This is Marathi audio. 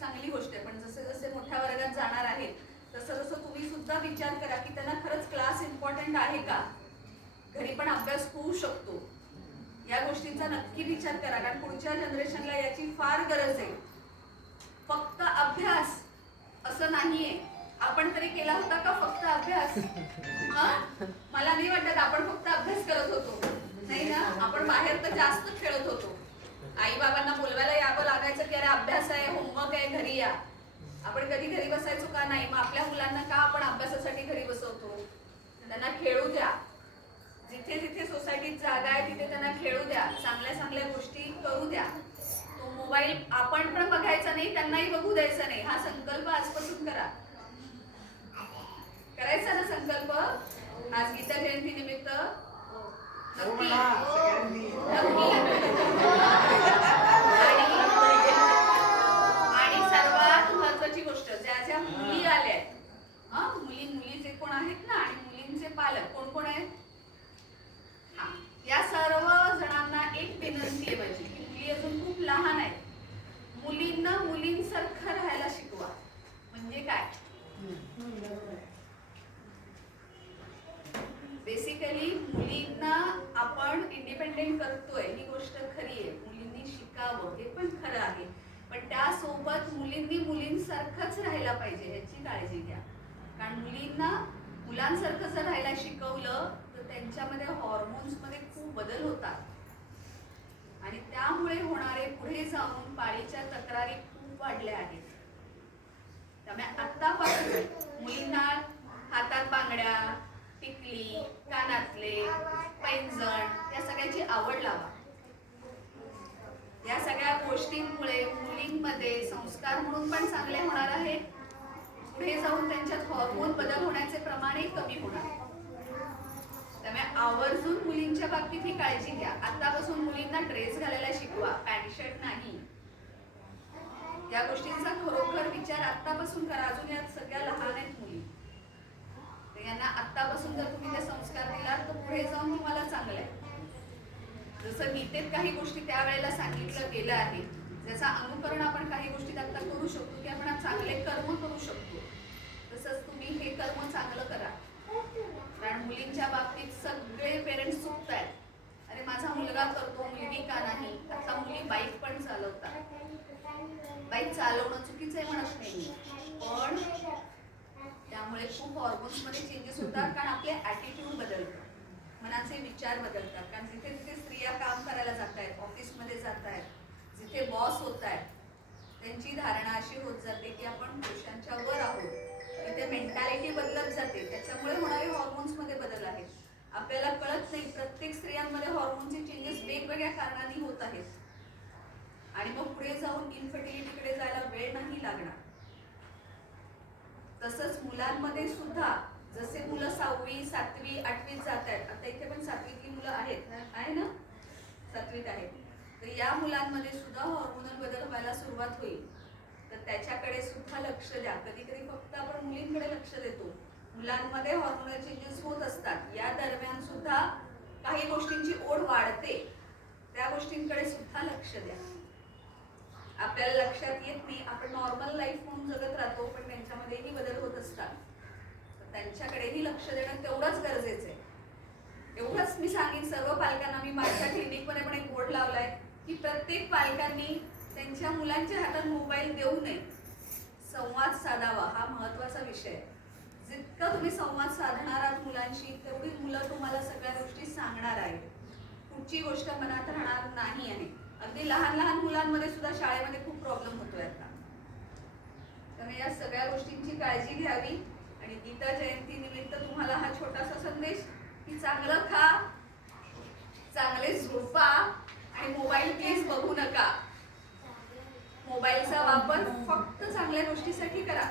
चांगली गोष्ट आहे, पण जसे जसे मोठ्या वर्गात जाणार आहेत तसं तसं तुम्ही सुद्धा विचार करा की त्यांना खरंच क्लास इम्पॉर्टंट आहे का, घरी पण अभ्यास होऊ शकतो, या गोष्टींचा नक्की विचार करा. कारण पुढच्या जनरेशनला याची फार गरज आहे. फक्त अभ्यास असं नाहीये. आपण तरी केला होता का फक्त अभ्यास? मला नाही वाटत आपण फक्त अभ्यास करत होतो, नाही ना. आपण बाहेर तर जास्त खेळत होतो. आई बाबांना बोलवायला यावं लागायचं की अरे अभ्यास आहे, होमवर्क आहे, घरी या. आपण कधी घरी बसायचो का नाही? मग आपल्या मुलांना का आपण अभ्यासासाठी घरी बसवतो? त्यांना खेळू द्या. जिथे जिथे सोसायटीत जागा आहे तिथे त्यांना खेळू द्या, चांगल्या चांगल्या गोष्टी करू द्या. तो मोबाईल आपण पण बघायचा नाही, त्यांनाही बघू द्यायचा नाही. हा संकल्प आजपासून करा. करायचा ना संकल्प? आज गीता जयंती निमित्त नक्की आणि सर्वात महत्वाची गोष्ट, ज्या ज्या मुली आल्या, मुली जे कोण आहेत ना आणि मुलींचे पालक कोण कोण आहेत, या सर्व जणांना एक विनंती आहे माझी की मुली अजून खूप लहान आहेत. मुलींना मुलींसारखं राहायला शिकवा. म्हणजे काय? बेसिकली मुलींना आपण इंडिपेंडेंट करतोय ही गोष्ट खरी आहे. मुलींनी शिकावं हे पण खरं आहे, पण त्यासोबत मुलींनी मुलींसारखंच राहायला पाहिजे याची काळजी घ्या. कारण मुलींना मुलांसारखं जर राहायला शिकवलं तर त्यांच्यामध्ये हॉर्मोन्समध्ये खूप बदल होतात आणि त्यामुळे होणारे पुढे जाऊन पाळीच्या तक्रारी खूप वाढल्या आहेत. त्यामुळे आत्तापासून मुलींना हातात बांगड्या, टिकली, कानातले, पैंजण या सगळ्याची आवड लावा. या सगळ्या गोष्टींमुळे मुलींमध्ये संस्कार म्हणून पण चांगले होणार आहेत. पुढे जाऊन त्यांच्यात हॉर्मोन बदल होण्याचे प्रमाणही कमी होणार. त्यामुळे आवर्जून मुलींच्या बाबतीत ही काळजी घ्या. आतापासून मुलींना ड्रेस घालायला शिकवा, पॅन्ट शर्ट नाही. या गोष्टींचा खरोखर विचार आतापासून करा. अजून यात सगळ्या लहान आहेत मुली, यांना आतापासून जर तुम्ही ते संस्कार दिलात तर पुढे जाऊन तुम्हाला चांगलं आहे. जसं गीतेत काही गोष्टी त्यावेळेला सांगितलं गेलं आहे, ज्याचं अनुकरण आपण काही गोष्टीत आता करू शकतो की आपण चांगले कर्म करू शकतो, तसंच तुम्ही हे कर्म चांगलं करा. कारण मुलींच्या बाबतीत सगळे पेरेंट्स चुकतायत. अरे माझा मुलगा करतो, मुलगी का नाही? आता मुली बाईक पण चालवतात. बाईक चालवणं चुकीचं आहे म्हणत नाही, पण त्यामुळे खूप हॉर्मोन्समध्ये चेंजेस होतात. कारण आपले ॲटिट्यूड बदलतात, मनाचे विचार बदलतात. कारण जिथे जिथे स्त्रिया काम करायला जात आहेत, ऑफिसमध्ये जात आहेत, जिथे बॉस होत आहेत, त्यांची धारणा अशी होत जाते की आपण पुरुषांच्या वर आहोत. तिथे मेंटॅलिटी बदलत जाते. त्याच्यामुळे होणारे हॉर्मोन्समध्ये बदल आहेत. आपल्याला कळत नाही प्रत्येक स्त्रियांमध्ये हॉर्मोनचे चेंजेस वेगवेगळ्या कारणांनी होत आहेत आणि मग पुढे जाऊन इन्फर्टिलिटीकडे जायला वेळ नाही लागणार. तसंच मुलांमध्ये सुद्धा जसे मुलं 6वी, 7वी, 8वीत जात आहेत, आता इथे पण 7वीतली मुलं आहेत, आहे ना, 7वीत आहेत, तर या मुलांमध्ये सुद्धा हॉर्मोनल बदल व्हायला सुरुवात होईल. तर त्याच्याकडे सुद्धा लक्ष द्या. कधी कधी फक्त आपण मुलींकडे लक्ष देतो, मुलांमध्ये हॉर्मोनल चेंजेस होत असतात. या दरम्यान सुद्धा काही गोष्टींची ओढ वाढते, त्या गोष्टींकडे सुद्धा लक्ष द्या. आपल्याला लक्षात येत नाही, आपण नॉर्मल लाईफ म्हणून जगत राहतो, पण त्यांच्यामध्येही बदल होत असतात. त्यांच्याकडेही लक्ष देणं तेवढंच गरजेचं आहे. एवढंच मी सांगेन सर्व पालकांना. मी माझ्या क्लिनिकमध्ये पण एक बोर्ड लावलाय की प्रत्येक पालकांनी त्यांच्या मुलांच्या हातात मोबाईल देऊ नये, संवाद साधावा. हा महत्वाचा विषय आहे. जितकं तुम्ही संवाद साधणार आहात मुलांशी, तेवढी मुलं तुम्हाला सगळ्या गोष्टी सांगणार आहेत. पुढची गोष्ट मनात राहणार नाही आहे. अगदी लहान लहान मुलांमध्ये सुद्धा शाळेमध्ये खूप प्रॉब्लेम होतोय आता. त्यामुळे या सगळ्या गोष्टींची काळजी घ्यावी. आणि गीता जयंती निमित्त तुम्हाला हा छोटासा संदेश की चांगलं खा, चांगले झोपा आणि मोबाईल प्लीज बघू नका. मोबाईलचा वापर फक्त चांगल्या गोष्टीसाठी करा.